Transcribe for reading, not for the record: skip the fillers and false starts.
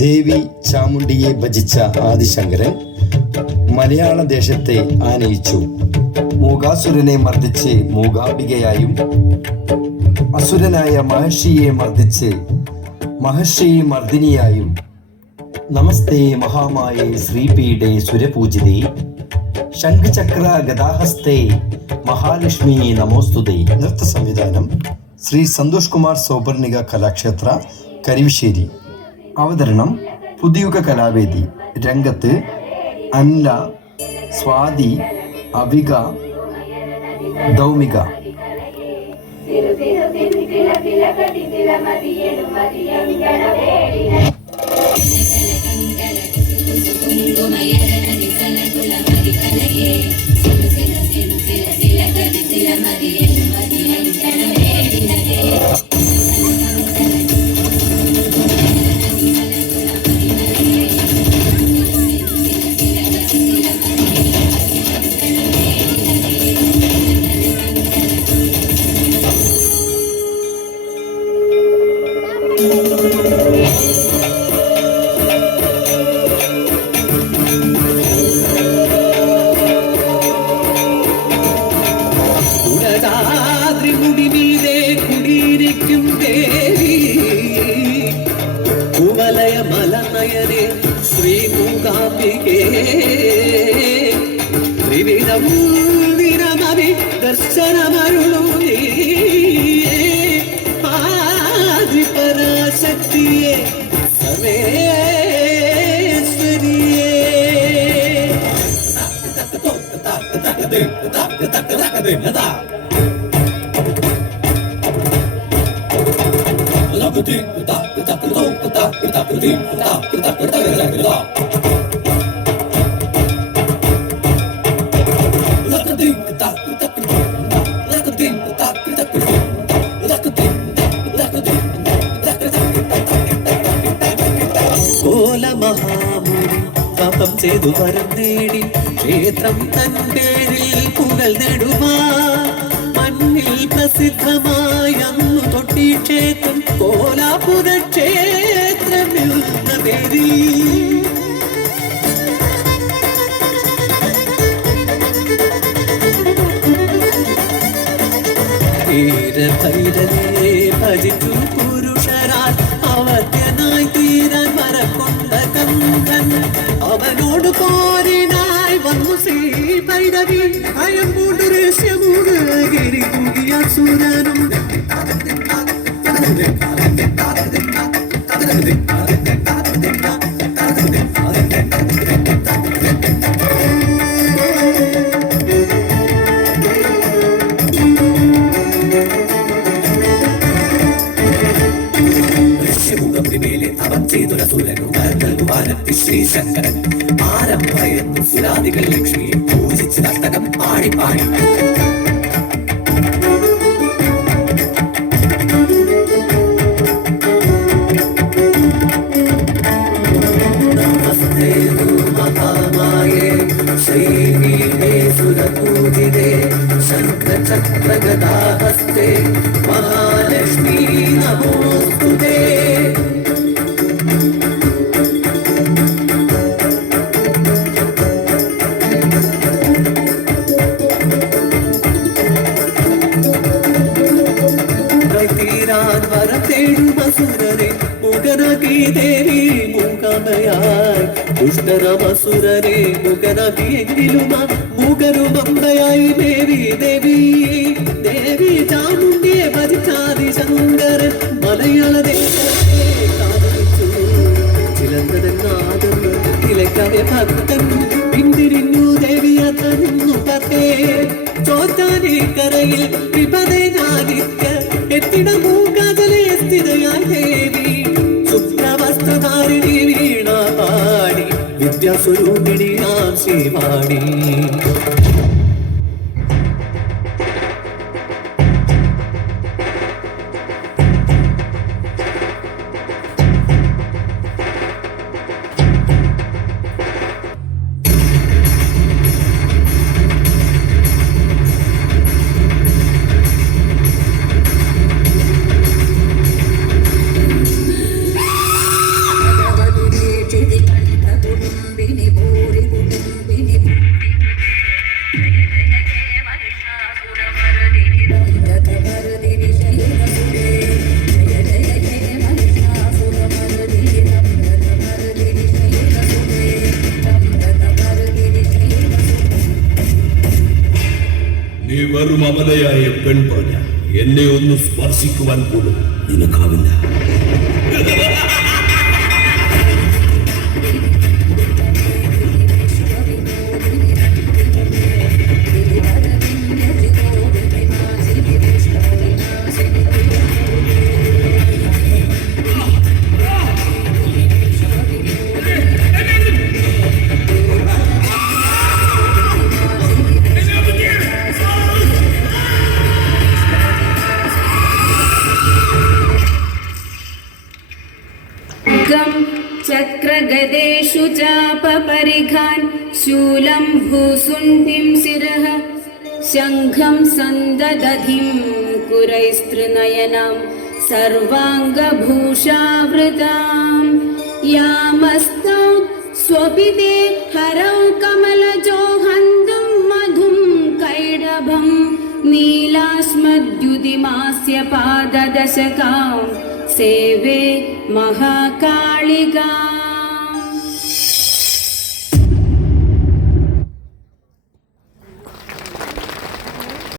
ദേവി ചാമുണ്ടിയെ ഭജിച്ച ആദിശങ്കരൻ മലയാള ദേശത്തെ ആനയിച്ചു. മൂകാസുരനെ മർദ്ദിച്ച് മൂകാംബികയായും അസുരനായ മഹർഷിയെ മർദ്ദിച്ച് മഹർഷി മർദിനിയായും നമസ്തേ മഹാമായേ ശ്രീപീഠേ സുരപൂജിതേ ശംഖചക്ര ഗദാഹസ്തേ മഹാലക്ഷ്മി നമോസ്തുതേ. നൃത്ത സംവിധാനം ശ്രീ സന്തോഷ് കുമാർ സൗപർണിക കലാക്ഷേത്ര, കരിവശ്ശേരി. അവതരണം പുതിയുഗ കലാവേദി. രംഗത്ത് അൻല, സ്വാതി, അവിക, ദൗമിക. ആദിപരാശക്തിയെ സർവേശ്വരിയെ മഹാമുനി തപം ചെയ്തു വരം നേടി ക്ഷേത്രം തൻ പേരിൽ പുകൾ നേടുവാൻ മണ്ണിൽ പ്രസിദ്ധമായ അന്നു തൊട്ടി ക്ഷേത്രം കോലാപുര ക്ഷേത്രം എന്ന പേരിൽ ഭൈരവനെ ഭജിച്ചു പുരുഷരാൽ അവധ്യനായി തീരാൻ മരക്കൊണ്ട കന്ധൻ അവനോട് പോരിനായി വന്നു ശ്രീ ഭൈരവി ഭയംപൂണ്ട് രഹസ്യമൂട് ഗിരി കൂടിയ സുരനും ശ്രീശങ്കരൻ ആരം ഭയന്നു സുരാദികൾ ലക്ഷ്മിയെ പൂജിച്ച് നർത്തകം പാടി പാടി നമസ്തേ മഹാമായേ ശ്രീപീഠേ സുരപൂജിതേ ശംഖചക്ര ഗദാഹസ്തേ മഹാലക്ഷ്മി നമോസ്തുതേ. ദേവി മൂകാംബയായി ദുഷ്ടരമസുരനെ മുഖനവിയെങ്കിലും മുഖരുമമ്പയായി ദേവി ദേവി ദേവി ചാമുണ്ടിയെ ഭജിച്ചാതി ശങ്കരൻ മലയാള ദേശത്തെ കാണിച്ചു ചിലന്തനാദം തിലക്കവ്യ ഭക്തൻ പിന്തിരിഞ്ഞു ദേവിയത്ത നിന്നു പത്തേ ചോറ്റാനി കരയിൽ വിപദേ ഞാനിക്ക എത്തിട മൂകാജലെ സ്ഥിതയായി ദേവി വസ്ത്രധാരിണി വീണ പാടി വിദ്യാസ്വരൂപിണി നാം ശ്രീവാണി. ഒരു അമലയായ പെൺപ്രജ എന്നെ ഒന്ന് സ്പർശിക്കുവാൻ പോലും നിനക്കാവില്ല. चक्रगदेषु चापपरिघान् शूलं भूसुण्डिं शिरः शङ्खं सन्ददधिं कुरैस्त्रिनयनां सर्वाङ्गभूषावृतां यामस्तौ स्वपिते हरौ कमलजो हन्तुं मधुं कैडभं नीलास्मद्युतिमास्य पाददशकां सेवे महाकालिका.